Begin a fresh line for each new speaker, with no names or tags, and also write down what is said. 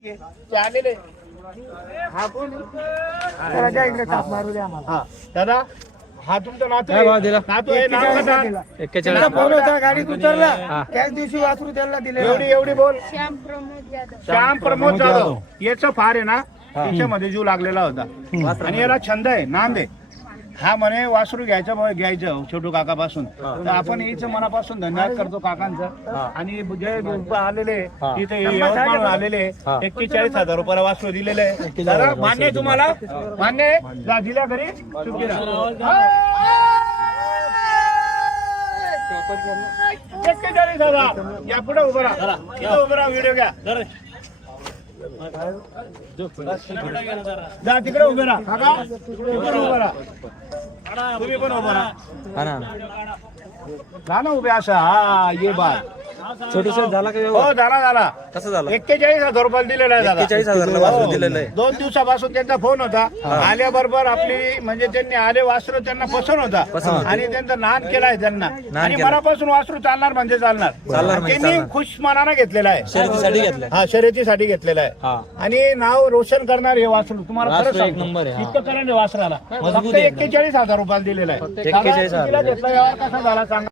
आलेले हा कोण दादा हा तुमचा नातू आहे? नातू आहे नाव कसा?
फोन होता गाडीत उतरला त्याच दिवशी वासरू त्याला दिले.
एवढी बोल.
श्याम प्रमोद जाधव.
श्याम प्रमोद जाधव याचा फार आहे ना त्याच्यामध्ये जीव लागलेला होता आणि याला छंद आहे नांद आहे. हा म्हणे वासरू घ्यायचं छोटू काकापासून तर आपण याचं मनापासून धन्यवाद करतो काकांचा. आणि जे आलेले इथे यवतमाळ आलेले 41,000 रुपयाला वासरू दिलेले आहे. दादा मान्य आहे तुम्हाला? मान्य आहे? जा दिल्या घरी चुकी 41,000 या पुढे उभं राहा. इथं उभं राहा व्हिडिओ घ्या. जा तिकडे उभे राहा काका तिकडे उभं राहा तुम्ही पण उभं राहा ना उभे असा. हा ये बात
छोटूस झाला का?
हो झाला
कसं झालं?
41,000 रुपये दिलेला आहे दादा.
41,000 वासरू दिलेलं आहे.
2 दिवसापासून त्यांचा फोन होता. आल्याबरोबर आपली म्हणजे त्यांनी आले वासरू त्यांना पसंत होता आणि त्यांचा नाद केलाय त्यांना आणि मनापासून वासरू चालणार म्हणजे चालणार. त्यांनी खुश मनानं घेतलेला आहे.
शर्यतीसाठी घेतलं.
हा शर्यतीसाठी घेतलेला आहे आणि नाव रोशन करणार हे वासरू. तुम्हाला खरं
एक नंबर आहे.
इतकं करेल वासराला फक्त 41,000 रुपयाला दिलेला आहे.
41,000.
कितीला घेतला व्यवहार कसा झाला सांगा?